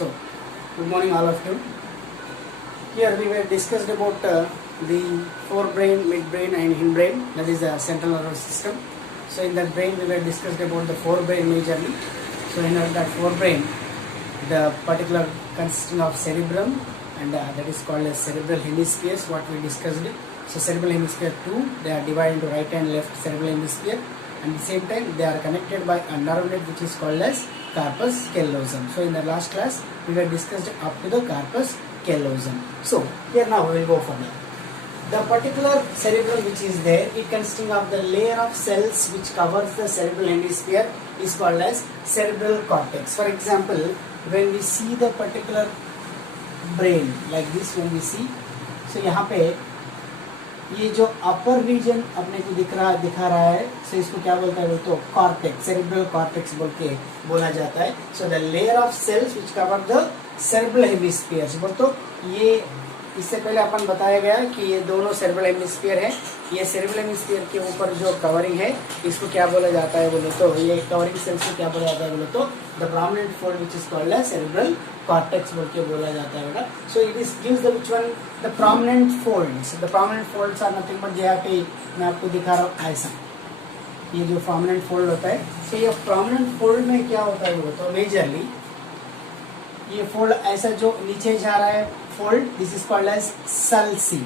So, good morning all of you. Here we were discussed about the forebrain, midbrain and hindbrain, that is the central nervous system. So in that brain we were discussed about the forebrain majorly. So in that forebrain, the particular consisting of cerebrum and that is called as cerebral hemispheres, what we discussed. So cerebral hemisphere 2, they are divided into right and left cerebral hemisphere, and at the same time they are connected by a nerve net which is called as corpus callosum. So in the last class we were discussed up to the corpus callosum. So here now we will go further. The particular cerebrum which is there, it consisting of the layer of cells which covers the cerebral hemisphere is called as cerebral cortex. For example, when we see the particular brain like this, when we see, so यहाँ पे ये जो अपर reason अपने को दिखा रहा है, so इसको क्या बोलता है तो कॉर्टेक्स, सेरेब्रल कॉर्टेक्स बोल के बोला जाता है. So the layer of cells which cover the cerebral hemisphere. बोल तो ये इससे पहले अपन बताया गया कि ये दोनों सेरेब्रल हेमिस्फीयर है. ये सेरेब्रल हेमिस्फीयर के ऊपर जो कवरिंग है इसको क्या बोला जाता है बोले तो, ये कवरिंग सेल्स को क्या बोला जाता है बोले तो the prominent fold which is called as cerebral cortex बोल के बोला जाता है बेटा. So it is gives the which one the prominent folds. The prominent folds are nothing but जहाँ पे मैं आपको दिखा रहा हूँ ऐसा, ये जो प्रोमिनेंट फोल्ड होता है. सो ये प्रोमिनेंट फोल्ड में क्या होता है बोले तो मेजरली ये फोल्ड ऐसा जो नीचे जा रहा है fold, this is called as sulci.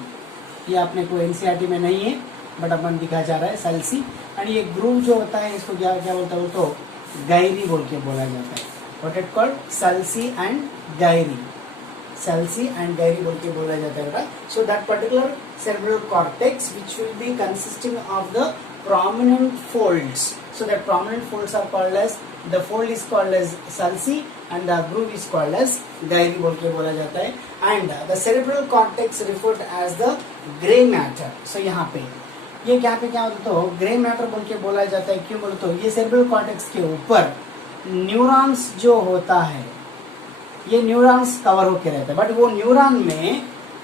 ये अपने को एनसीईआरटी में नहीं है बट अपन दिखा जा रहा है सल्सी. एंड ये ग्रूव जो होता है इसको क्या बोलता है तो गायरी बोल के बोला जाता है. What it called sulci and gyri. Sulci and gyri बोल के बोला जाता है. So that particular cerebral cortex which will be consisting of the prominent folds. So that prominent folds are called as, the fold is called as sulci and the groove is called as gyri बोल के बोला जाता है. And the cerebral cortex referred as the gray matter. So यहाँ पे ये क्या होता तो ग्रे मैटर बोल के बोला जाता है. क्यों बोले तो ये सेरेब्रल कॉर्टेक्स के ऊपर न्यूरॉन्स जो होता है ये न्यूरॉन्स कवर होके रहता है. बट वो न्यूरॉन में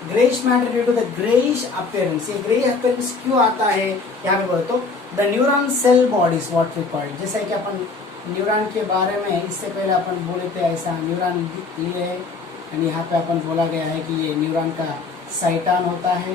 greyish matter due to the greyish appearance. ये ग्रे अपीयरेंस क्यों आता है यहाँ पे बोले तो the neuron cell bodies what we call. जैसे कि अपन न्यूरॉन के बारे में इससे पहले अपन बोले थे ऐसा न्यूरॉन लिए है एंड यहाँ पे अपन बोला गया है कि ये न्यूरॉन का साइटॉन होता है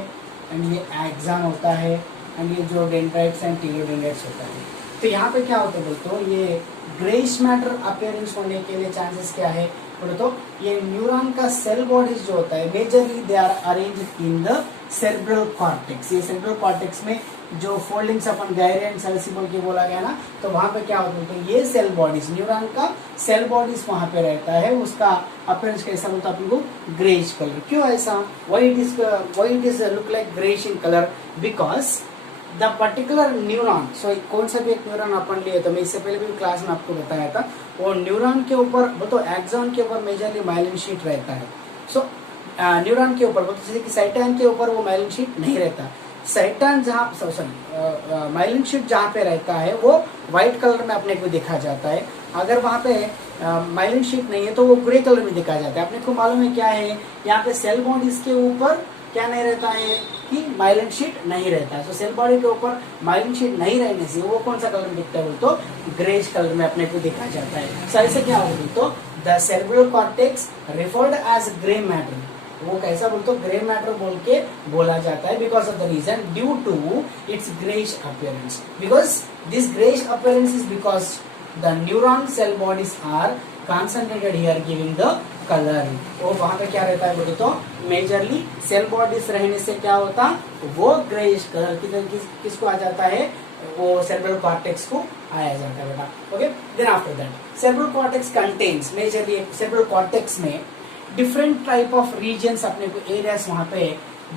एंड ये एक्सॉन होता है एंड ये जो डेंड्राइट्स एंड टीलोडेंड्राइट्स होता है. तो यहाँ पे क्या होता है बोले तो ये ग्रेइश मैटर अपीयरेंस होने के लिए चांसेस क्या है बोले तो ये न्यूरॉन का सेल बॉडीज जो होता है majorly they are arranged in the cerebral cortex. ये सेरेब्रल कॉर्टेक्स में जो फोल्डिंग्स अपन गायरी एंड सल्सी बोल के बोला गया ना, तो वहां पे क्या होता है तो ये सेल बॉडीज, न्यूरॉन का सेल बॉडीज वहां पे रहता है. उसका अपीयरेंस कैसा बोलता है अपन को ग्रेइश कलर. क्यों ऐसा, why it is look like greyish in colour, because the particular neuron. So कौन सा भी एक न्यूरॉन अपन लिए तो मैं इससे पहले भी क्लास में आपको बताया था, वो न्यूरॉन के ऊपर वो तो एक्सॉन के ऊपर मेजरली माइलिन शीट रहता है. सो न्यूरॉन के ऊपर जैसे कि साइटॉन के ऊपर वो माइलिन शीट नहीं रहता. साइटॉन जहाँ सॉरी माइलिन शीट जहाँ पे रहता है वो व्हाइट कलर में अपने को देखा जाता है. अगर वहाँ पे माइलिन शीट नहीं है तो वो ग्रे कलर में देखा जाता है. अपने को मालूम है क्या है यहाँ पे सेल बॉडीज के ऊपर क्या नहीं रहता है कि माइलिन शीट नहीं रहता है. सो सेल बॉडी के ऊपर माइलिन शीट नहीं रहने से वो कौन सा कलर में दिखता है तो ग्रेइश कलर में अपने को देखा जाता है. सो ऐसे क्या होगी तो the cerebral cortex referred as grey matter. वो कैसा बोलते तो ग्रे मैटर बोल के बोला जाता है because of the region due to its greyish appearance. Because this greyish appearance is because the neuron cell bodies are concentrated here giving the color. वो वहां पे क्या रहता है बोले तो मेजरली सेल बॉडीज रहने से क्या होता वो ग्रेइश कलर किसको आ जाता है वो सेरेब्रल कॉर्टेक्स को आया जाता है बेटा. Okay, then after that cerebral cortex contains majorly cerebral cortex में डिफरेंट टाइप ऑफ रीजन्स अपने को एरियाज वहां पे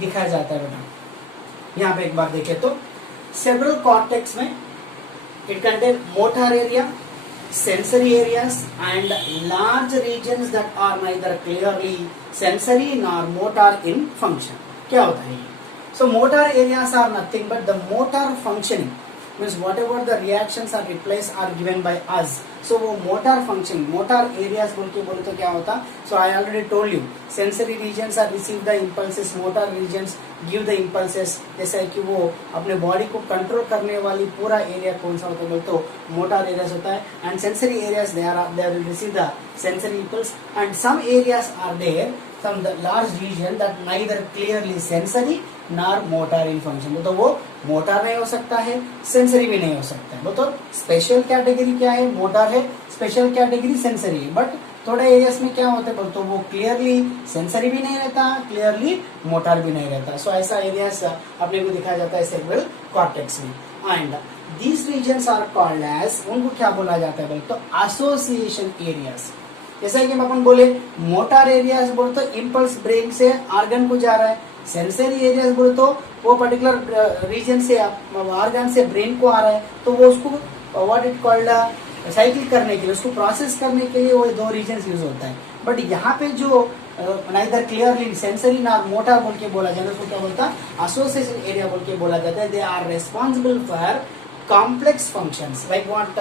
दिखाया जाता है बेटा. यहाँ पे एक बार देखे तो सेरेब्रल कॉर्टेक्स में it contain motor area, sensory areas and large regions that are neither clearly sensory nor motor in function. क्या होता है ये? So motor areas are nothing but the motor functioning, means whatever the reactions are replaced are given by us. So वो motor functioning, motor areas बोल के बोले तो क्या होता? So I already told you sensory regions are receive the impulses, motor regions give the impulses, जैसा है कि वो अपने बॉडी को कंट्रोल करने वाली पूरा एरिया कौन सा होता है बोलते हो मोटर एरियाज होता है. And sensory areas they will receive the sensory impulse, and some areas are there from the large region that neither clearly sensory nor motor in function. तो वो मोटर नहीं हो सकता है, सेंसरी भी नहीं हो सकता है. तो स्पेशल कैटेगरी क्या है, मोटर है, स्पेशल कैटेगरी सेंसरी है. बट थोड़े एरियाज में क्या होता है तो वो क्लियरली सेंसरी भी नहीं रहता, क्लियरली मोटर भी नहीं रहता. सो ऐसा एरियाज अपने को दिखाया जाता है सेरेब्रल कॉर्टेक्स में. And these regions are called as, उनको क्या बोला जाता है तो एसोसिएशन एरियाज. जैसा कि हम अपन बोले मोटर एरियाज बोले तो इम्पल्स ब्रेन से ऑर्गन को जा रहा है, सेंसरी एरियाज बोले तो वो पर्टिकुलर रीजन से ऑर्गन से ब्रेन को आ रहा है, तो वो उसको व्हाट इट कॉल्ड साइकिल करने के लिए, उसको प्रोसेस करने के लिए वो दो रीजन यूज होता है. बट यहाँ पे जो नाइदर क्लियरली सेंसरी ना मोटर बोल के बोला जाता है, उसको क्या बोलता है एसोसिएशन एरिया बोल के बोला जाता है. They are responsible for complex functions like what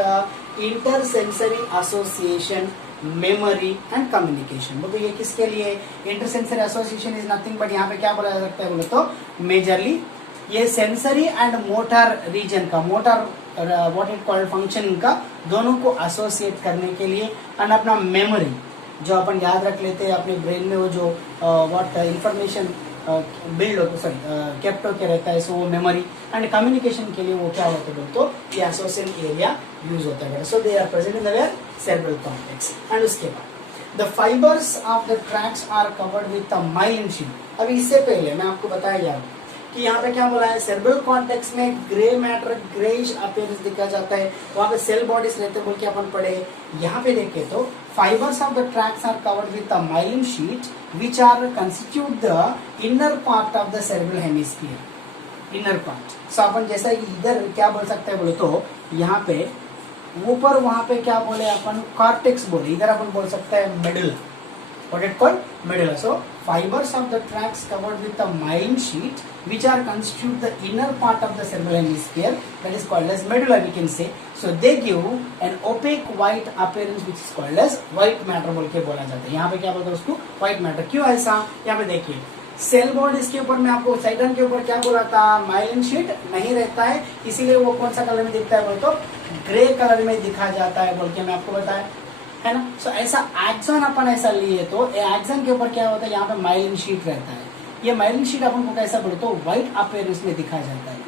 intersensory association, memory and communication. तो ये किसके लिए intersensory association is nothing but यहाँ पे क्या बोला जा सकता है बोले तो मेजरली ये सेंसरी एंड मोटर रीजन का, motor what it called functioning का, दोनों को एसोसिएट करने के लिए. एंड अपना मेमोरी जो अपन याद रख लेते हैं अपने ब्रेन में, वो जो व्हाट इंफॉर्मेशन बिल्ड होता सॉरी केप्ट होके रहता है, सो वो मेमोरी. एंड कम्युनिकेशन के लिए वो क्या होता है तो ये एसोसिएशन एरिया यूज होता है. So they are present in the where cerebral cortex. And उसके बाद the fibres of the tracts are covered with the myelin sheath. अभी इससे पहले मैं आपको बताया जा रहा हूँ कि यहाँ पे क्या बोला है, सेरेब्रल कॉर्टेक्स में ग्रे मैटर, ग्रेइश अपीयरेंस दिखा जाता है, वहाँ पे सेल बॉडीज रहते बोल के अपन पढ़े. यहाँ पे देखे तो fibres of the tracts are covered with the myelin sheath which are constitute the inner part of the cerebral hemisphere. inner part. So अपन जैसा इधर क्या बोल सकते हैं बोले तो यहाँ पे ऊपर वहाँ पे क्या बोले अपन कॉर्टेक्स बोले, इधर अपन बोल सकते हैं medulla. What it called? Medulla. So fibers of the tracts covered with a myelin sheet, which are constitute the inner part of the cerebral hemisphere, that is called as medulla, we can say. So they give an opaque white appearance, which is called as white matter बोल के बोला जाता है. यहाँ पे क्या बोलते हैं उसको white matter. क्यों ऐसा? यहाँ पे देखिए सेल बॉडीज के ऊपर मैं आपको साइडन के ऊपर क्या बोला था, माइलिन शीट नहीं रहता है, इसीलिए वो कौन सा कलर में दिखता है बोल तो ग्रे कलर में दिखा जाता है बोल के मैं आपको बताया है ना. सो ऐसा एक्सन अपन ऐसा लिए तो एक्सन के ऊपर क्या होता है, यहाँ पे माइलिन शीट रहता है. ये माइलिन शीट अपन को कैसा बोले तो व्हाइट अपीयरेंस में दिखा जाता है.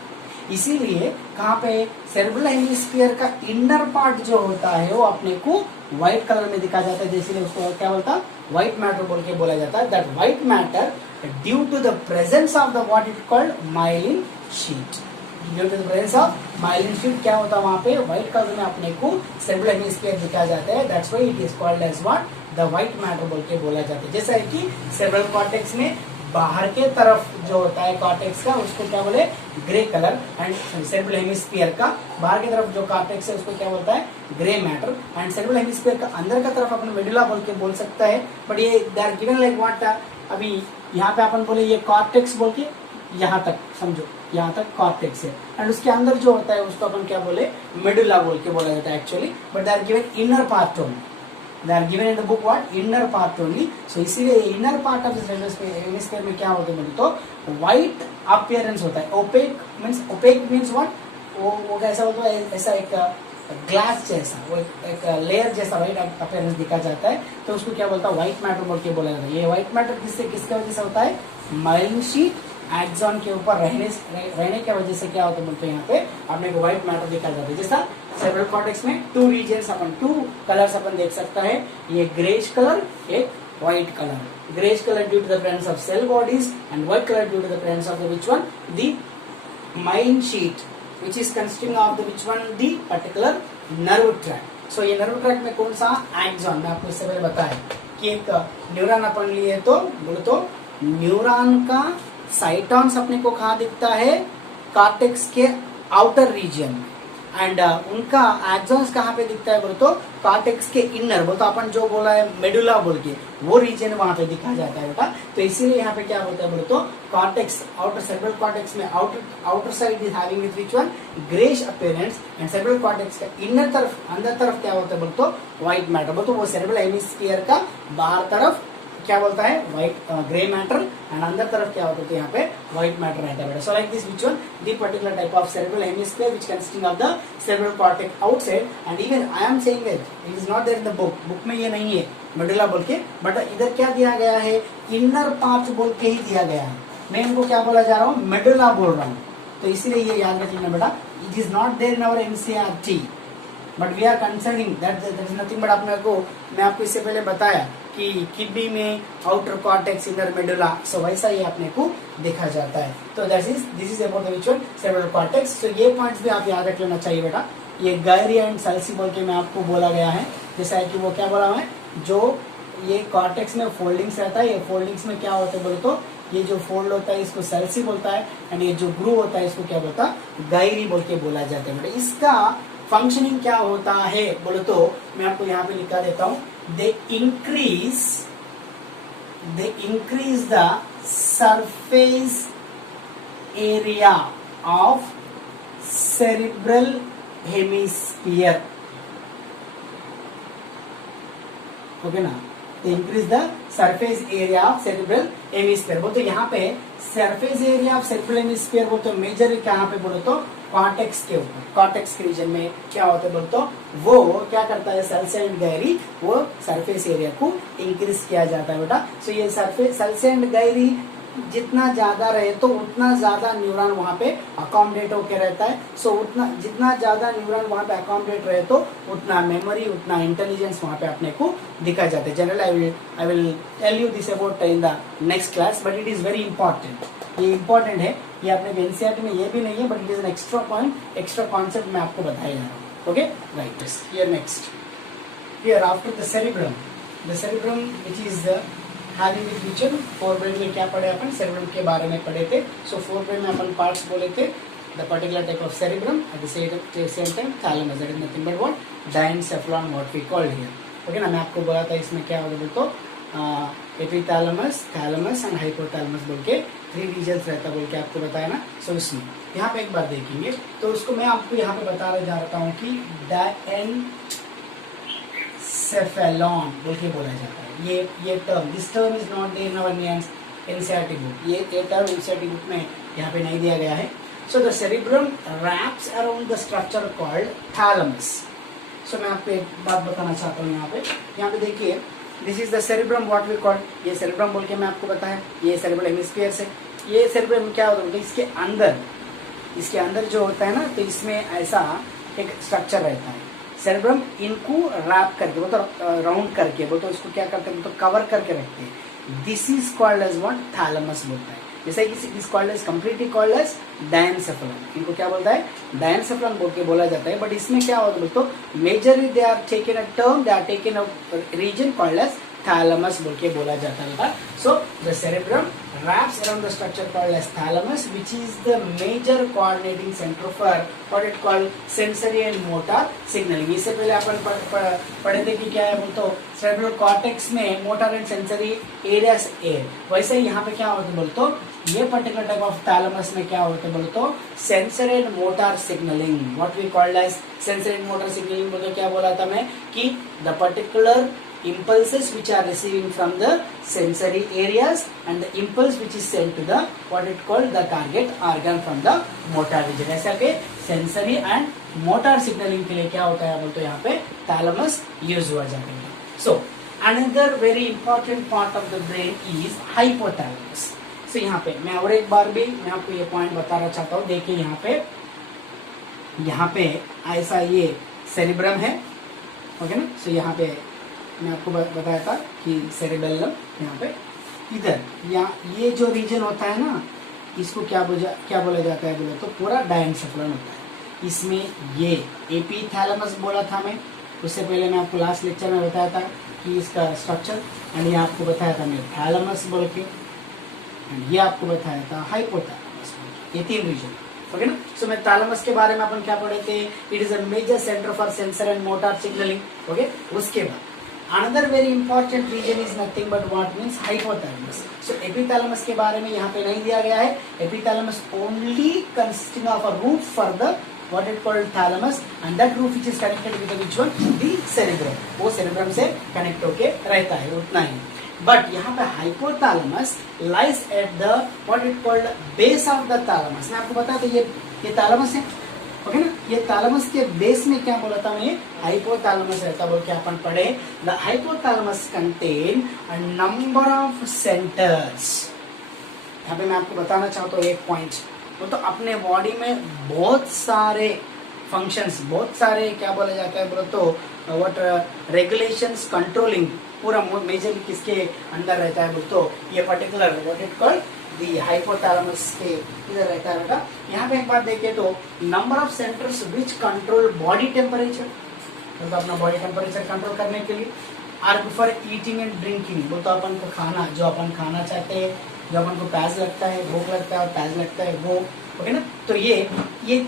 इसीलिए कहाँ पे सेरेब्रल हेमिस्फीयर का इनर पार्ट जो होता है वो अपने को व्हाइट कलर में दिखा जाता है, इसीलिए उसको क्या बोलता है व्हाइट मैटर बोल के बोला जाता है. That white matter due to the presence of the what it called myelin sheath. Due to the presence of myelin sheath क्या होता है वहाँ पे व्हाइट कलर में अपने को सेरेब्रल हेमिस्फीयर दिखा जाता है. That's why it is called as what the white matter बोल के बोला जाता है. जैसा है कि सेरेब्रल कॉर्टेक्स में बाहर के तरफ जो होता है कॉर्टेक्स का उसको क्या बोले grey colour, and cerebral hemisphere का बाहर की तरफ जो कॉर्टेक्स है उसको क्या बोलता है grey matter. And cerebral hemisphere का अंदर का तरफ अपने मेडुला बोल के बोल सकता है. बट ये they are given like what, अभी यहाँ पे अपन बोले ये कॉर्टेक्स बोल के यहाँ तक समझो, यहाँ तक कॉर्टेक्स है, एंड उसके अंदर जो होता है उसको अपन क्या बोले मेडुला बोल के बोला जाता है actually. But they are given inner part only. They are given in the book what inner part only. So इसीलिए इनर पार्ट ऑफ हेमिस्फीयर में क्या होता है तो व्हाइट अपीयरेंस होता है. ओपेक मीन्स व्हाट, वो कैसा होता है ऐसा एक ग्लास जैसा, वो एक लेयर जैसा व्हाइट अपीयरेंस दिखा जाता है, तो उसको क्या बोलता है व्हाइट मैटर बोल के बोला जाता है. ये व्हाइट मैटर किसके वजह से होता है, माइलिन शीट एक्सॉन के ऊपर रहने की वजह से क्या होता है बोलते हैं यहाँ पे अपने को व्हाइट मैटर दिखा जाता है. जैसा सेरेब्रल कॉर्टेक्स में टू रीजन्स अपन टू कलर्स अपन देख सकता है, ये ग्रेश कलर एक white colour. Greyish colour due to the presence of cell bodies and white colour due to the presence of the which one the myelin sheath which is consisting of the which one the particular nerve tract. So ये nerve tract में कौन सा axon, मैं आपको इससे पहले बताया कि एक न्यूरॉन अपन लिए तो बोलो तो न्यूरॉन का साइटॉन्स अपने को कहाँ दिखता है कॉर्टेक्स के आउटर रीजन में, एंड उनका एक्सॉन्स कहाँ पे दिखता है बोलो तो कॉर्टेक्स के इनर, बोलो तो अपन जो बोला है मेडुला बोल के वो रीजन वहां पे दिखा जाता है बेटा. तो इसीलिए यहाँ पे क्या बोलता है बोलो तो कॉर्टेक्स आउटर सेरेब्रल कॉर्टेक्स में outer side is having with which one greyish appearance, and cerebral cortex का इनर तरफ अंदर तरफ क्या होता है बोलो तो व्हाइट मैटर. बोलो तो वो सेरेब्रल हेमिस्फीयर का बाहर तरफ क्या बोलता है व्हाइट ग्रे मैटर एंड अंदर तरफ क्या होता है यहाँ पे व्हाइट मैटर रहता है बेटा. So like this which one the particular type of cerebral hemisphere which consisting of the cerebral cortex outside and even I am saying it is not there in the book में ये नहीं है medulla बोल के, but इधर क्या दिया गया है इनर पार्ट बोल के ही दिया गया है. मैं इनको क्या बोला जा रहा हूँ मेडुला बोल रहा हूँ, तो इसीलिए ये याद रख लेना बेटा. It is not there in our NCERT but we are concerning that is nothing but अपने को मैं आपको इससे पहले बताया कि किडनी में outer cortex inner medulla, so वैसा ही अपने को देखा जाता है. तो this is about the which one cerebral cortex. So ये पॉइंट्स भी आप याद रख लेना चाहिए बेटा. ये गायरी एंड सल्सी बोल के मैं आपको बोला गया है, जैसा है कि वो क्या बोला है जो ये कॉर्टेक्स में फोल्डिंग्स रहता है, ये फोल्डिंग्स में क्या होता है बोले तो ये जो फोल्ड होता है इसको सल्सी बोलता है एंड ये जो ग्रू होता है इसको क्या बोलता है गायरी बोल के बोला जाता है बेटा. इसका फंक्शनिंग क्या होता है बोले तो मैं आपको यहाँ पे लिखा देता हूँ. They increase the surface area of cerebral hemisphere. Okay ना, they increase the surface area of cerebral hemisphere. वो तो यहाँ पे surface area of cerebral hemisphere वो तो मेजर कहाँ पे बोले तो कॉर्टेक्स के ऊपर, कॉर्टेक्स के रीजन में क्या होता है बोले तो वो क्या करता है सल्सी एंड गायरी वो सरफेस एरिया को इंक्रीज किया जाता है बेटा. सो ये सरफेस सल्सी एंड गायरी जितना ज्यादा रहे तो उतना ज्यादा न्यूरॉन वहां पे अकोमोडेट होके रहता है. सो उतना जितना ज्यादा न्यूरॉन वहां पे अकोमोडेट रहे तो उतना मेमोरी उतना इंटेलिजेंस वहां पे अपने को दिखा जाता है. Generally I will tell you this about in the next class but it is very important. ये इंपॉर्टेंट है, ये अपने एनसीईआरटी में ये भी नहीं है but it is an extra point extra concept मैं आपको बताया जा रहा हूँ. Okay right. Here next here after the cerebrum which is the having with which forebrain में क्या पढ़े अपन सेरिब्रम के बारे में पढ़े थे. सो फोरब्रेन में अपन पार्ट्स बोले थे the particular type of cerebrum at the same time thalamus that is nothing but what diencephalon what we called here. Okay ना, मैं आपको बोला था इसमें क्या होगा बोल तो एपिथैलेमस थैलेमस एंड हाइपोथैलेमस बोल के 3 रीजन्स रहता बोल के आपको बताया ना. सो इसमें यहाँ पे एक बार देखेंगे तो उसको मैं आपको यहाँ पे बता रहा जा रहा हूँ कि डायनसेफेलॉन बोल के बोला जाता है. ये term this term is not there in our NCERT book. ये टर्म एनसीईआरटी बुक में यहाँ पे नहीं दिया गया है. So the cerebrum wraps around the structure called thalamus. So मैं आपको एक बात बताना चाहता हूँ यहाँ पे देखिए this is the cerebrum what we call. ये सेरिब्रम बोल के मैं आपको बताया ये सेरिब्रल हेमिस्फीयर से. ये सेरिब्रम क्या होता है इसके अंदर जो होता है ना तो इसमें ऐसा एक स्ट्रक्चर रहता है. सेरिब्रम इनको रैप करके वो तो राउंड करके वो तो इसको क्या करते हैं तो कवर करके रखते हैं. This is called as what thalamus बोलता है. जैसे कि this called as completely called as diencephalon. इनको क्या बोलता है डायनसेफ्लॉन बोल के बोला जाता है. बट इसमें क्या होता है तो majorly they are taken a term they are taken a region called as thalamus बोल के बोला जाता है. So the cerebrum wraps around the structure called as thalamus which is the major coordinating center for what it called sensory and motor signaling. इससे पहले अपन पढ़े थे कि क्या है बोल तो cerebral cortex में motor and sensory areas है. वैसे ही यहाँ पे क्या होता है बोल तो ये पर्टिकुलर टाइप ऑफ थैलेमस में क्या होता है बोल तो sensory and motor signalling what we called as sensory and motor signalling बोल के क्या बोला था मैं कि the particular impulses which are receiving from the sensory areas and the impulse which is sent to the what it called the target organ from the motor region. ऐसा के sensory and motor signaling के लिए क्या होता है बोल तो यहाँ पे thalamus use हुआ जाता है. So another very important part of the brain is hypothalamus. So यहाँ पे मैं और एक बार भी मैं आपको ये पॉइंट बताना चाहता हूँ. देखिए यहाँ पे ऐसा ये सेरिब्रम है. ओके ना. सो यहाँ पे मैं आपको बताया था कि सेरिबेलम यहाँ पे इधर ये जो रीजन होता है ना इसको क्या बोला जाता है बोले तो पूरा डायनसेफ्लॉन होता है. इसमें ये एपिथैलेमस बोला था मैं उससे पहले. मैं आपको लास्ट लेक्चर में बताया था कि इसका स्ट्रक्चर एंड ये आपको बताया था मैं थैलेमस बोल के एंड ये आपको बताया था हाइपोथैलेमस बोल के. ये 3 रीजन. ओके ना. सो मैं थैलेमस के बारे में अपन क्या पढ़े थे it is a major centre for sensor and motor signalling. Okay. उसके बाद another very important region is nothing but what means hypothalamus. So epithalamus के बारे में यहाँ पे नहीं दिया गया है. Epithalamus only consisting of a roof for the what it called thalamus and that roof which is connected with the which one the cerebrum. वो cerebrum से connect होके रहता है उतना ही. बट यहाँ पे hypothalamus lies at the what it called base of the thalamus. मैं आपको बताया था ये थैलेमस है, ओके ना। ये थैलेमस के बेस में क्या बोला था मैं, हाइपोथैलेमस रहता बोल के अपन पढ़े। The hypothalamus contain a number of centres. यहाँ पे मैं आपको बताना चाहता हूँ एक पॉइंट, वो तो अपने बॉडी में बहुत सारे फंक्शंस, बहुत सारे क्या बोला जाता है बोलो तो व्हाट रेगुलेशंस कंट्रोलिंग पूरा मेजरली किसके अंदर रहता है बोलो तो ये particular what it called the hypothalamus के इधर रहता है बेटा। यहाँ पे एक बात देखिए तो number of centres which control body temperature, तो अपना बॉडी टेम्परेचर कंट्रोल करने के लिए। Are for eating and drinking, वो तो अपन को खाना, जो अपन खाना चाहते हैं, जो अपन को प्यास लगता है, भूख लगता है और प्यास लगता है वो, ओके ना। तो ये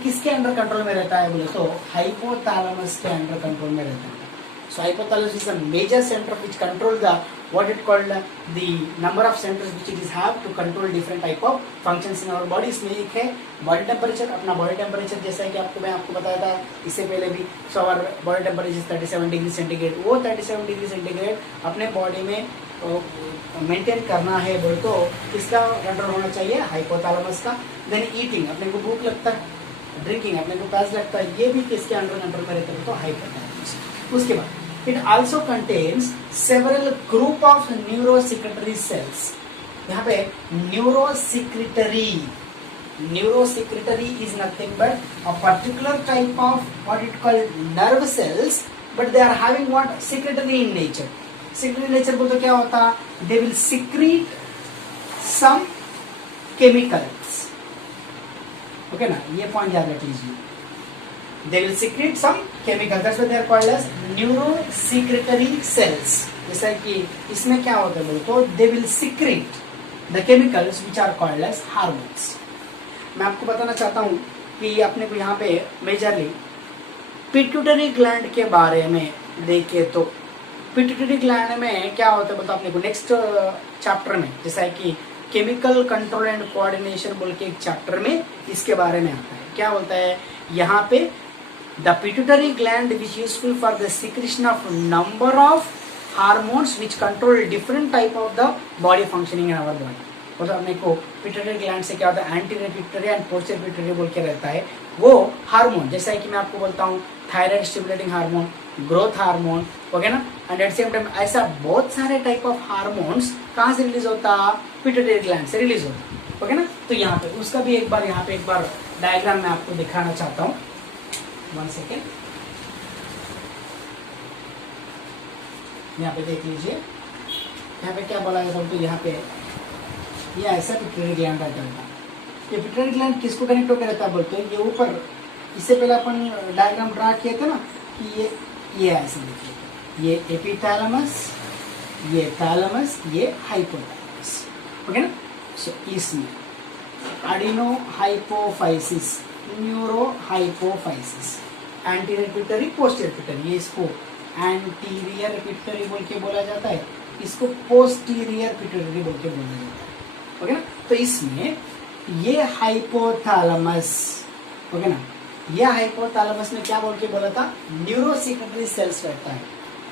किसके अंडर कंट्रोल में रहता है बोले तो हाइपोथैलेमस के अंडर कंट्रोल में रहता है। So hypothalamus is the major centre which control the what it called the number of centers which it is have to control different type of functions in our body। इसमें एक है body temperature, अपना body temperature जैसा है कि मैं आपको बताया था इससे पहले भी। So our body temperature 37 degree centigrade, वो 37 डिग्री सेंटीग्रेड अपने बॉडी में मेंटेन करना है बोल तो किसका कंट्रोल होना चाहिए, हाइपोथैलेमस का। देन ईटिंग, अपने को भूख लगता है, ड्रिंकिंग अपने को प्यास लगता है, ये भी किसके अंडर कंट्रोल में रहता है तो हाइपोथैलेमस। उसके बाद it also contains several group of neurosecretory cells। यहाँ पे neurosecretory is nothing but a particular type of what it called nerve cells, but they are having what secretory in nature। secretory nature बोलते क्या होता, they will secrete some chemicals, okay ना, ये point याद रख लीजिए। They will secrete some chemicals, that's why they are called as neurosecretory cells। जैसा कि इसमें क्या होता है बोलो तो they will secrete the chemicals which are called as hormones। मैं आपको बताना चाहता हूँ कि अपने को यहाँ पे मेजरली पिट्यूटरी ग्लैंड के बारे में देखे तो पिट्यूटरी ग्लैंड में क्या होता है बोलते अपने को नेक्स्ट चैप्टर में, जैसा है कि केमिकल कंट्रोल एंड कोऑर्डिनेशन बोल के एक चैप्टर में इसके बारे में आता है। क्या बोलता है यहाँ पे, the pituitary gland which is useful for the secretion of number of hormones which control different type of the body functioning in our body। मतलब अपने को पिट्यूटरी ग्लैंड से क्या होता है, anterior pituitary and posterior pituitary बोल के रहता है। वो हार्मोन जैसा है कि मैं आपको बोलता हूँ thyroid stimulating hormone, growth hormone, okay ना, एंड एट सेम टाइम ऐसा बहुत सारे टाइप ऑफ हार्मोन्स कहाँ से रिलीज होता, पिट्यूटरी ग्लैंड से रिलीज होता, ओके ना। तो यहाँ पे उसका भी यहाँ पे एक बार डायग्राम मैं आपको दिखाना चाहता हूँ, 1 सेकेंड। यहाँ पे देख लीजिए, यहाँ पे क्या बोला जाता है तो यहाँ पे ये ऐसा पिट्यूटरी ग्लैंड रहता है। ये पिट्यूटरी ग्लैंड किसको कनेक्ट होकर रहता है बोलते हैं, ये ऊपर इससे पहले अपन डायग्राम ड्रा किए थे ना कि ये ऐसे देखिए, ये एपिथैलेमस, ये थैलेमस, ये हाइपोथैलेमस, ओके ना। सो इसमें adeno hypophysis, neuro hypophysis, anterior pituitary, posterior pituitary, ये इसको एंटीरियर पिट्यूटरी बोल के बोला जाता है, इसको पोस्टीरियर पिट्यूटरी बोल के बोला जाता है, ओके ना। तो इसमें ये हाइपोथैलेमस, ओके ना, ये हाइपोथैलेमस में क्या बोल के बोला था, न्यूरोसेक्रेटरी सेल्स रहता है,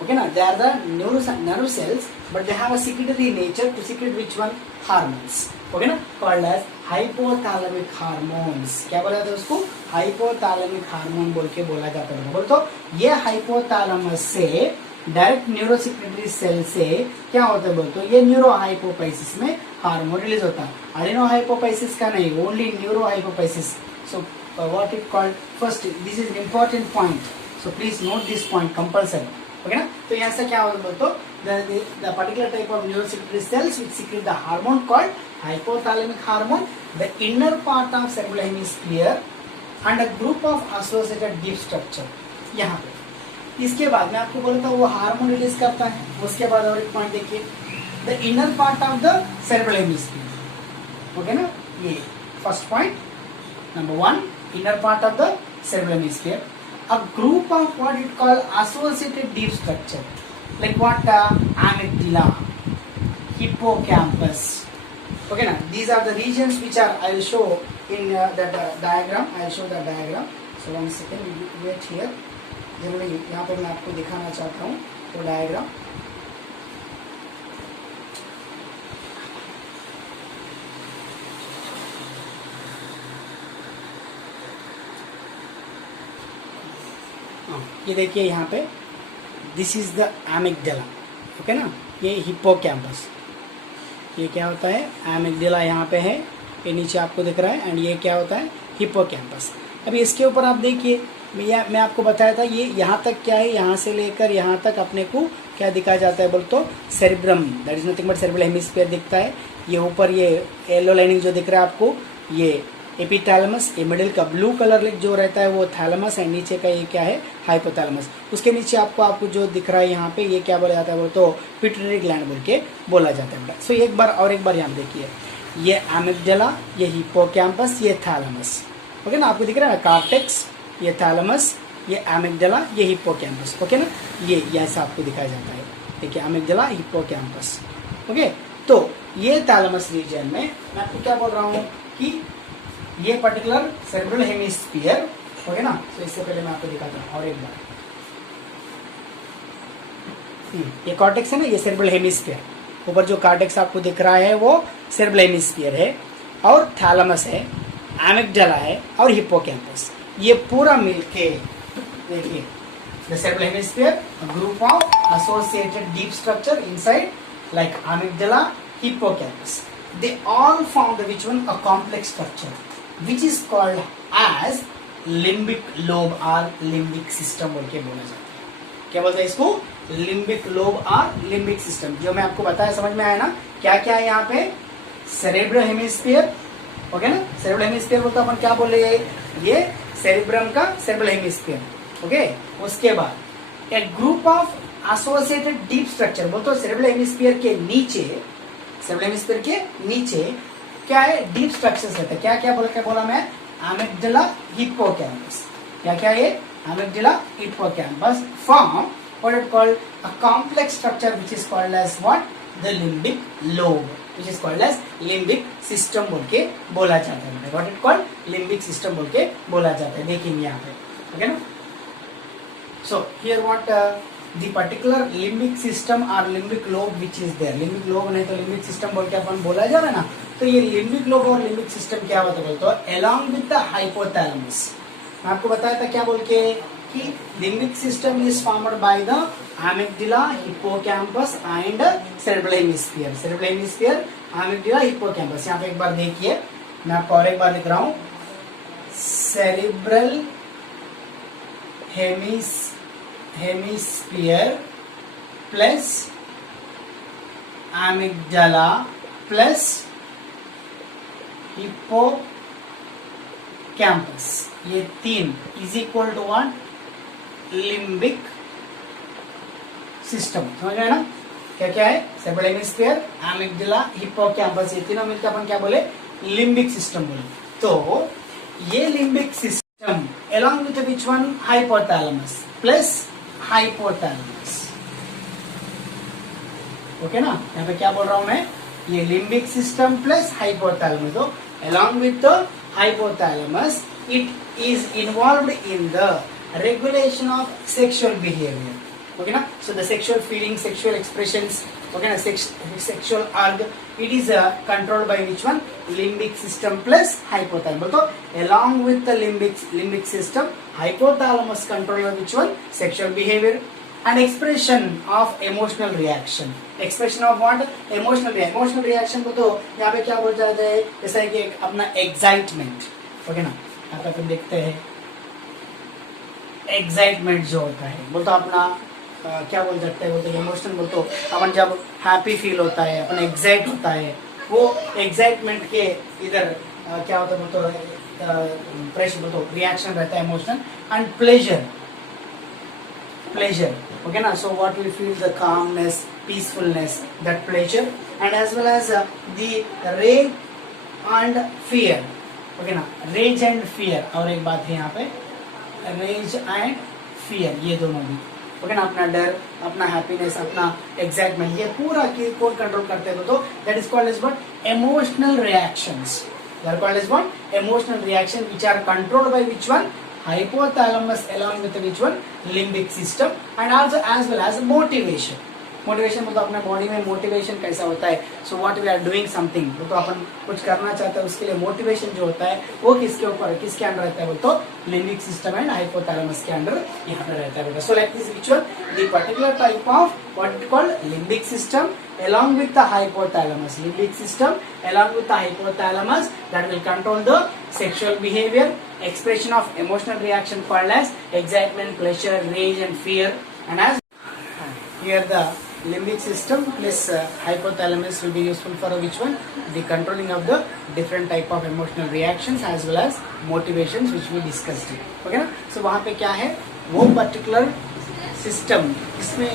ओके ना। They are the nerve cells but they have a secretory nature to secrete which one, hormones, okay ना, कॉल्ड एज हाइपोथैलेमिक हार्मोन्स। क्या बोला जाता है उसको, हाइपोथैलेमिक हार्मोन बोल के बोला जाता है। बोल तो ये हाइपोथैलेमस से डायरेक्ट न्यूरोसेक्रेटरी सेल से क्या होता है बोल तो ये न्यूरो हाइपोपाइसिस में हार्मोन रिलीज होता है। एडिनो हाइपोपाइसिस का नहीं, only neurohypophysis. So what it called, first this is important point, so please note this point compulsory, okay ना। तो यहाँ से क्या होता है बोल तो the particular type of neurosecretory cells which secrete the hormone called hypothalamic hormone, the inner part of cerebral hemisphere and a group of associated deep structure। यहाँ पे इसके बाद मैं आपको बोलता हूँ वो हार्मोन रिलीज करता है। उसके बाद और एक पॉइंट देखिए, the inner part of the cerebral hemisphere, okay ना। ये first point number 1, inner part of the cerebral hemisphere, a group of what it call associated deep structure like what, amygdala, hippocampus, okay na. These are the regions which are, I will show in that diagram, I will show the diagram। so 1 second, wait here, generally यहाँ पे मैं आपको दिखाना चाहता हूँ तो diagram, ये देखिए यहाँ पे this is the amygdala, okay ना, ये हिप्पोकैम्पस, ये क्या होता है एमिगडाला यहाँ पे है, ये नीचे आपको दिख रहा है, एंड ये क्या होता है हिप्पोकैम्पस। अभी इसके ऊपर आप देखिए मैं आपको बताया था ये यहाँ तक क्या है, यहाँ से लेकर यहाँ तक अपने को क्या दिखाया जाता है बोल तो cerebrum, that is nothing but cerebral hemisphere दिखता है। ये ऊपर ये येलो लाइनिंग जो दिख रहा है आपको ये एपिथैलेमस, ये मिडिल का ब्लू कलर जो रहता है वो थैलेमस है, नीचे का ये क्या है हाइपोथैलेमस। उसके नीचे आपको जो दिख रहा है यहाँ पे ये क्या बोला जाता है वो तो पिट्यूटरी ग्लैंड बोल के बोला जाता है। सो एक बार यहाँ देखिए ये एमिगडाला, ये हिप्पोकैम्पस, ये थैलेमस, ओके ना, आपको दिख रहा है ना कॉर्टेक्स, ये थैलेमस, ये एमिगडाला, ये हिप्पोकैम्पस, ओके ना, ये ऐसा आपको दिखाया जाता है। देखिए एमिगडाला हिप्पोकैम्पस, ओके। तो ये थैलेमस रीजन में मैं आपको क्या बोल रहा हूँ कि ये पर्टिकुलर सेरेब्रल हेमिस्फीयर, ओके ना। तो इससे पहले मैं आपको दिखाता हूँ और एक बार, ये कॉर्टेक्स है ना, ये सेरेब्रल हेमिस्फीयर, ऊपर जो कॉर्टेक्स आपको दिख रहा है वो सेरेब्रल हेमिस्फीयर है, और थैलेमस है, एमिगडाला है और हिप्पोकैम्पस, ये पूरा मिलके देखिए the cerebral hemisphere, a group of associated deep structure inside like amygdala, hippocampus, they all form the which one a complex structure which is called as limbic lobe or limbic system बोल के बोला जाता है। क्या बोलते हैं इसको limbic lobe और limbic system। जो मैं आपको बताया समझ में आया ना, क्या क्या है यहाँ पे cerebral hemisphere, ओके ना, सेरेब्रल हेमिस्फीयर बोलते अपन क्या बोल रहे हैं ये सेरिब्रम का सेरेब्रल हेमिस्फीयर, ओके। उसके बाद एक group of associated deep structure बोलते सेरेब्रल हेमिस्फीयर के नीचे, सेरेब्रल हेमिस्फीयर के नीचे क्या है डीप स्ट्रक्चर्स रहते हैं। क्या बोला मैं एमिगडाला हिप्पोकैम्पस, क्या ये amygdala hippocampus form what it called a complex structure which is called as what the limbic lobe, which is called as limbic system बोल के बोला जाता है। What it called limbic system बोल के बोला जाता है। देखिए यहाँ पे, ओके ना। So here what the particular limbic system or limbic lobe which is there, limbic lobe नहीं तो limbic system बोल के अपन बोला जा रहा है ना, तो ये limbic lobe और limbic system क्या होता है बोलते हैं along with the hypothalamus। मैं आपको बताया था क्या बोल के कि limbic system is formed by the amygdala, hippocampus and cerebral hemisphere, cerebral hemisphere, amygdala, hippocampus। यहाँ पे एक बार देखिए, मैं आपको और एक बार लिख रहा हूँ cerebral hemisphere plus amygdala plus hippocampus, ये तीन is equal to one limbic system. समझ रहे हैं ना, क्या है सेरेब्रल हेमिस्फीयर, एमिगडाला, हिप्पोकैम्पस, ये तीनों मिलकर अपन क्या बोले लिम्बिक सिस्टम बोले। तो ये limbic system along with which one hypothalamus plus hypothalamus, okay ना। यहाँ पे क्या बोल रहा हूं मैं, ये लिम्बिक सिस्टम प्लस हाइपोथैलेमस, तो along with the hypothalamus it is involved in the regulation of sexual behavior, okay na। So the sexual feelings, sexual expressions, okay na, sexual urge, it is controlled by which one limbic system plus hypothalamus। So along with the limbic system, hypothalamus control by which one sexual behavior and expression of emotional reaction, expression of what emotional reaction को तो यहाँ पे क्या बोल जाता है, जैसा कि अपना excitement, ओके ना। यहाँ पे अपन देखते हैं एक्साइटमेंट जो होता है बोलते अपना क्या बोल सकते हैं, बोलते इमोशनल बोलते अपन जब हैप्पी फील होता है, अपन एक्साइट होता है, वो एक्साइटमेंट के इधर क्या होता है बोलते प्रेशर बोलते रिएक्शन रहता है emotional and pleasure, okay na। So what we feel the calmness, peacefulness, that pleasure, and as well as the rage and fear, okay na, rage and fear। और एक बात है यहाँ पे रेज एंड फियर, ये दोनों भी, ओके ना। अपना डर, अपना हैप्पीनेस, अपना एक्साइटमेंट, ये पूरा कौन कंट्रोल करते हैं तो that is called as what emotional reactions, they are called as what emotional reaction which are controlled by which one hypothalamus along with which one limbic system, and also as well as motivation motivation मतलब अपने body में motivation कैसा होता है, so what we are doing something, तो अपन कुछ करना चाहते हैं उसके लिए मोटिवेशन जो होता है वो किसके ऊपर, किसके अंडर रहता है बोल तो लिम्बिक सिस्टम एंड हाइपोथैलेमस के अंडर यहाँ पे रहता है बेटा। So like this which one the particular type of what it called limbic system along with the hypothalamus, limbic system along with the hypothalamus that will control the sexual behavior, expression of emotional reaction called as excitement, pleasure, rage and fear. And as here the limbic system plus hypothalamus will be useful for which one, the controlling of the different type of emotional reactions as well as motivations which we discussed it. Okay ना, so वहाँ पे क्या है वो particular system, इसमें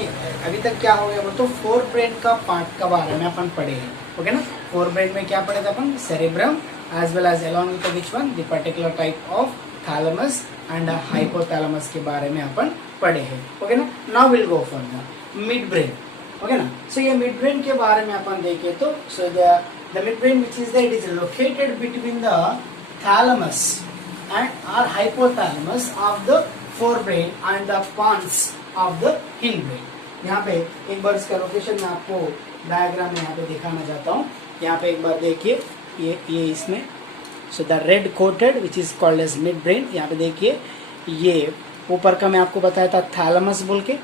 अभी तक क्या हो गया वो तो फोर ब्रेन का पार्ट का बारे में अपन पढ़े हैं। ओके ना, फोर ब्रेन में क्या पढ़े थे अपन, cerebrum as well as along with which one the particular type of thalamus and hypothalamus के बारे में अपन पढ़े हैं। ओके ना, now will go for the mid brain. Okay ना, सो ये मिड ब्रेन के बारे में अपन देखे तो so the mid brain which is the, it is located between the thalamus and our hypothalamus of the forebrain and the pons of the hindbrain। यहाँ पे एक बार इसका लोकेशन मैं आपको डायग्राम में यहाँ पे दिखाना चाहता हूँ। यहाँ पे एक बार देखिए ये इसमें so the red coated which is called as mid brain. यहाँ पे देखिए ये ऊपर का मैं आपको बताया था थैलेमस बोल के।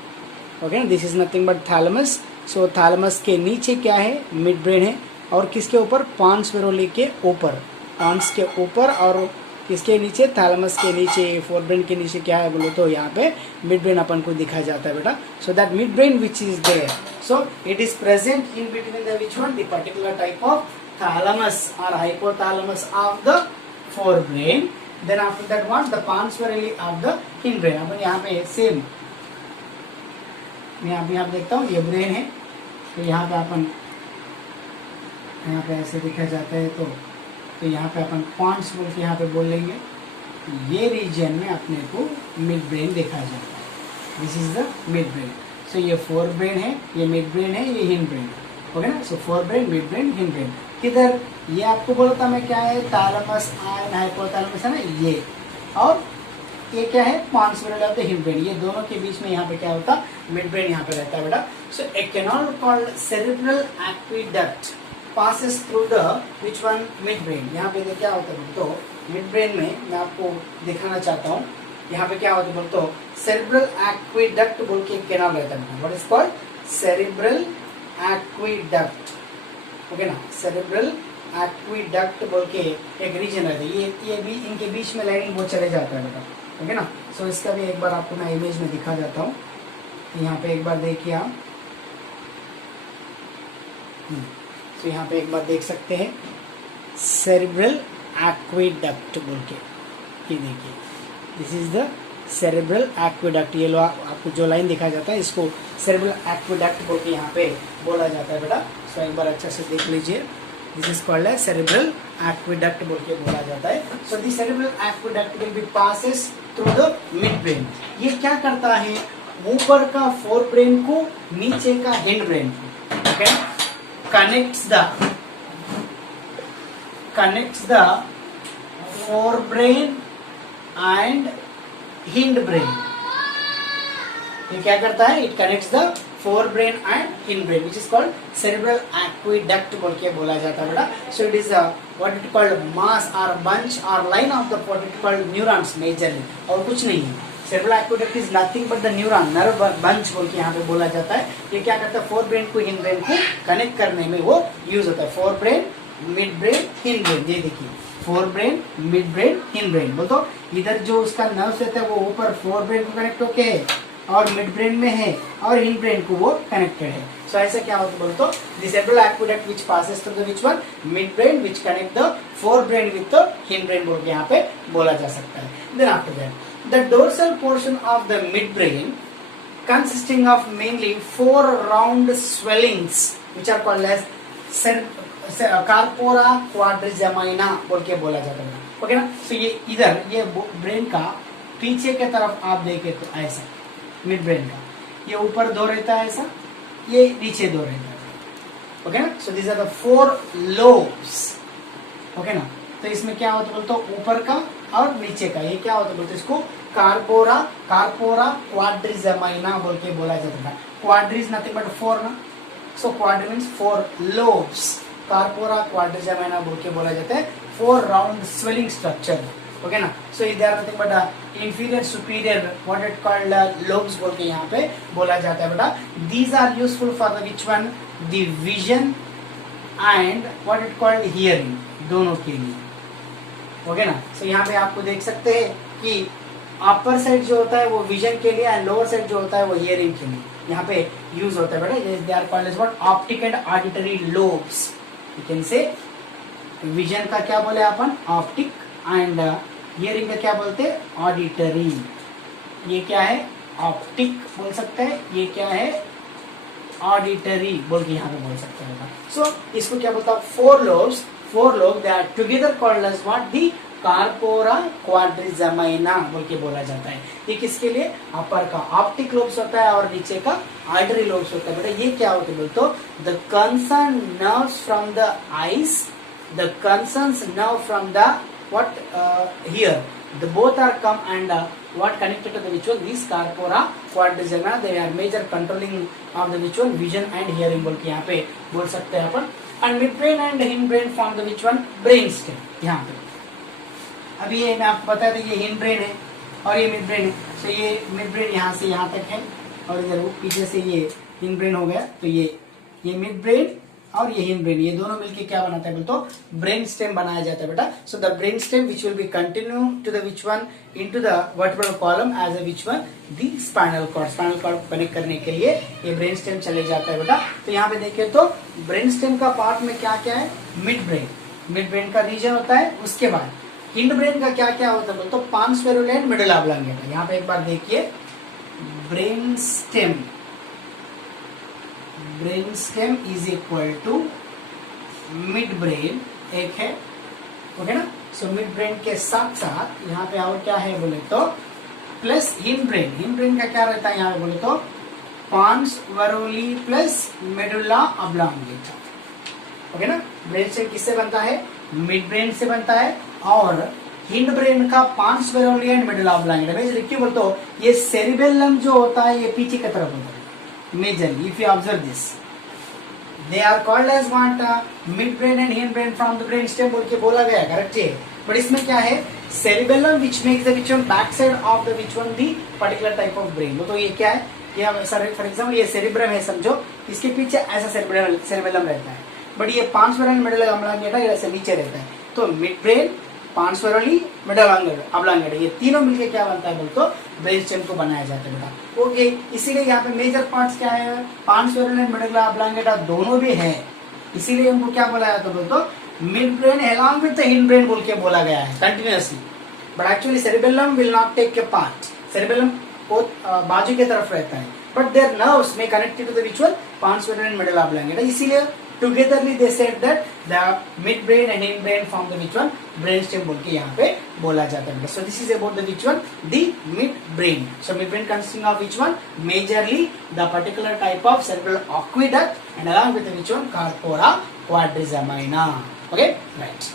Okay, this is nothing but thalamus. So thalamus के नीचे क्या है, मिड ब्रेन है, और किसके ऊपर, पॉन्स वेरोली के ऊपर, पॉन्स के ऊपर और किसके नीचे, थैलेमस के नीचे, फोरब्रेन के नीचे क्या है बोलो तो यहाँ पे मिड ब्रेन अपन को दिखाया जाता है बेटा। So that mid brain which is there, so it is present in between the which one, the particular type of thalamus और hypothalamus of the forebrain. Then after that what, the pons veroli of the hindbrain. अपन यहाँ पे same मैं यहाँ देखता हूँ, ये brain है तो यहाँ पे अपन यहाँ पे ऐसे दिखा जाता है तो यहाँ पे अपन पॉन्स बोल के यहाँ पे बोल लेंगे। ये रीजन में अपने को मिड ब्रेन देखा जाता है। This is the mid brain. So ये फोर ब्रेन है, ये मिड ब्रेन है, ये हिंड ब्रेन। ओके ना, so fore brain, mid brain, hind brain. किधर, ये आपको बोला था मैं क्या है, थैलेमस एंड हाइपोथैलेमस है ना ये, और ये क्या है, pons varolii of the hind brain. ये दोनों के बीच में यहाँ पे क्या होता, मिड ब्रेन यहाँ पे रहता है बेटा। So a canal called cerebral aqueduct passes through the which one, mid brain। यहाँ पे क्या होता है तो मिड ब्रेन में मैं आपको दिखाना चाहता हूँ। यहाँ पे क्या होता है तो सेरेब्रल एक्विडक्ट बोल के एक कैनाल रहता है। What is called, cerebral aqueduct. Okay ना, सेरेब्रल एक्विडक्ट बोल के एक रीजन रहता है। ये भी इनके बीच में लाइनिंग वो चले जाता है बेटा। ओके ना, सो इसका भी एक बार आपको मैं इमेज में दिखा जाता हूँ। यहाँ पे एक बार देखिए आप, तो यहाँ पे एक बार देख सकते हैं सेरेब्रल एक्विडक्ट बोल के, ये देखिए this is the cerebral aqueduct. ये आपको जो लाइन दिखा जाता है इसको सेरेब्रल एक्विडक्ट बोल के यहाँ पे बोला जाता है बेटा। सो एक बार अच्छा से देख लीजिए, दिस इज कॉल्ड है सेरेब्रल एक्विडक्ट बोल के बोला जाता है। So this cerebral aqueduct will be passes through the mid brain. ये क्या करता है, ऊपर का फोर ब्रेन को नीचे का हिंड ब्रेन को, okay, connects the forebrain and hindbrain। ये क्या करता है, it connects the forebrain and hindbrain which is called cerebral aqueduct बोल के बोला जाता है बेटा। so it is a what it called mass or bunch or line of the what it called neurons majorly, और कुछ नहीं है। Cerebral aqueduct is nothing but the neuron, nerve bunch बोल के यहाँ पे बोला जाता है। ये क्या करता है, फोर ब्रेन को हिंड ब्रेन को कनेक्ट करने में वो यूज होता है। Fore brain, mid brain, hind brain. ये देखिए fore brain, mid brain, hind brain बोल तो इधर जो उसका नर्व रहता है वो ऊपर फोर ब्रेन को कनेक्ट होके है और मिड ब्रेन में है और हिंड ब्रेन को वो कनेक्टेड है। सो ऐसा क्या होता है बोल तो the cerebral aqueduct which passes through the which one, mid brain which connect the fore brain with the hind brain बोल के यहाँ पे बोला जा सकता है। Then after that the dorsal portion of the midbrain consisting of mainly 4 round swellings which are called as corpora quadrigemina बोल के बोला जाता है। ओके ना, तो ये इधर ये ब्रेन का पीछे के तरफ आप देखें तो ऐसा मिड ब्रेन का ये ऊपर दो रहता है ऐसा, ये नीचे दो रहता है। ओके ना, so this are the 4 lobes। Okay ना, तो इसमें क्या होता है बोलते ऊपर का और नीचे का, ये क्या होता है बोलते इसको कार्पोरा क्वाड्रिजेमाइना बोल के बोला जाता है। क्वाड्री इज नथिंग बट 4 ना, सो quadri means 4 lobes. Corpora quadrigemina बोल के बोला जाता है 4 राउंड स्वेलिंग स्ट्रक्चर, ओके ना। So they are nothing but inferior superior what it called lobes बोल के यहाँ पे बोला जाता है बेटा। These are useful for the which one, the vision and what it called hearing, दोनों के लिए, ओके ना। सो यहाँ पे आपको देख सकते हैं कि अपर साइड जो होता है वो विजन के लिए एंड लोअर साइड जो होता है वो हियरिंग के लिए यहाँ पे यूज होता है बेटा। They are called as what, optic and auditory lobes. You can say vision का क्या बोले अपन, ऑप्टिक, एंड हियरिंग का क्या बोलते हैं, ऑडिटरी। ये क्या है, ऑप्टिक बोल सकते हैं, ये क्या है, ऑडिटरी बोल के यहाँ पे बोल सकते हैं। सो इसको क्या बोलता है, 4 lobes they are together called as what, the corpora quadrigemina बोल के बोला जाता है। ये किसके लिए, अपर का ऑप्टिक लोब्स होता है और नीचे का ऑडिटरी लोब्स होता है बेटा। ये क्या होता है बोलते, the concern nerves from the eyes, the concerns nerve from the what here the both are come and what connected to the which one, these corpora quadrigemina, they are major controlling of the which one, vision and hearing बोल के यहाँ पे बोल सकते हैं अपन। and midbrain and hindbrain form the which one, brain stem। यहाँ पे अभी ये मैं आपको बताया था, ये hindbrain है और ये midbrain है। तो ये midbrain यहाँ से यहाँ तक है और इधर पीछे से ये hindbrain हो गया। तो ये midbrain और ये हिंड ब्रेन, ये दोनों मिलके क्या बनाता है बोलते, ब्रेन स्टेम बनाया जाता है बेटा। So the brain stem which will be continue to the which one into the vertebral column as a which one, the spinal cord connect करने के लिए ये ब्रेन स्टेम चले जाता है बेटा। तो यहाँ पे देखिए तो ब्रेन स्टेम का पार्ट में क्या क्या है, मिड ब्रेन का रीजन होता है। उसके बाद हिंड ब्रेन का क्या क्या होता है बोलते, पांच स्फेरुला, मिडिल ऑब्लांगेटा। यहाँ पे एक बार देखिए, brain stem is equal to mid brain एक है, ओके ना। सो मिड ब्रेन के साथ साथ यहाँ पे और क्या है बोले तो प्लस हिंड ब्रेन का क्या रहता है यहाँ पे बोले तो pons varolii plus medulla oblongata, okay ना। ब्रेन स्टेम किससे बनता है, मिड ब्रेन से बनता है और हिंड ब्रेन का पांस वरोली एंड मेडुला ऑब्लांगेटा। क्यों बोलते हो, ये सेरिबेलम जो होता है ये पीछे की तरफ होता है majorly, if you observe this, they are called as what, midbrain and hindbrain from the brain stem बोल के बोला गया, करेक्ट है। बट इसमें क्या है, cerebellum which makes the which one back side of the which one the particular type of brain। तो ये क्या है, ये फॉर एग्जाम्पल ये सेरिब्रम है समझो, इसके पीछे ऐसा सेरिबेलम रहता है, बट ये पांच वरल मिडल ऑब्लांगेटा ऐसे नीचे रहता है। तो मिड ब्रेन, पांच वरली, मिडल ऑब्लांगेटा, ये तीनों मिलके क्या बनता है बोलते, ब्रेन स्टेम को बनाया जाता है बेटा, ओके। इसीलिए यहाँ पे मेजर पार्ट्स क्या है, पांच वरल एंड मिडल ऑब्लांगेटा दोनों भी है, इसीलिए उनको क्या बोला जाता है बोलते, mid brain along with the hind brain बोल के बोला गया है continuously. But actually cerebellum will not take a part, cerebellum बाजू की तरफ रहता है, बट देयर नर्व्स में कनेक्टेड टू द विचुअल pons varolii and medulla oblongata. इसीलिए togetherly they said that the midbrain and hindbrain form the which one, brain stem बोल के यहाँ पे बोला जाता है। So this is about the which one, the midbrain। So midbrain consisting of which one, majorly the particular type of cerebral aqueduct and along with the which one, corpora quadrigemina, okay, right।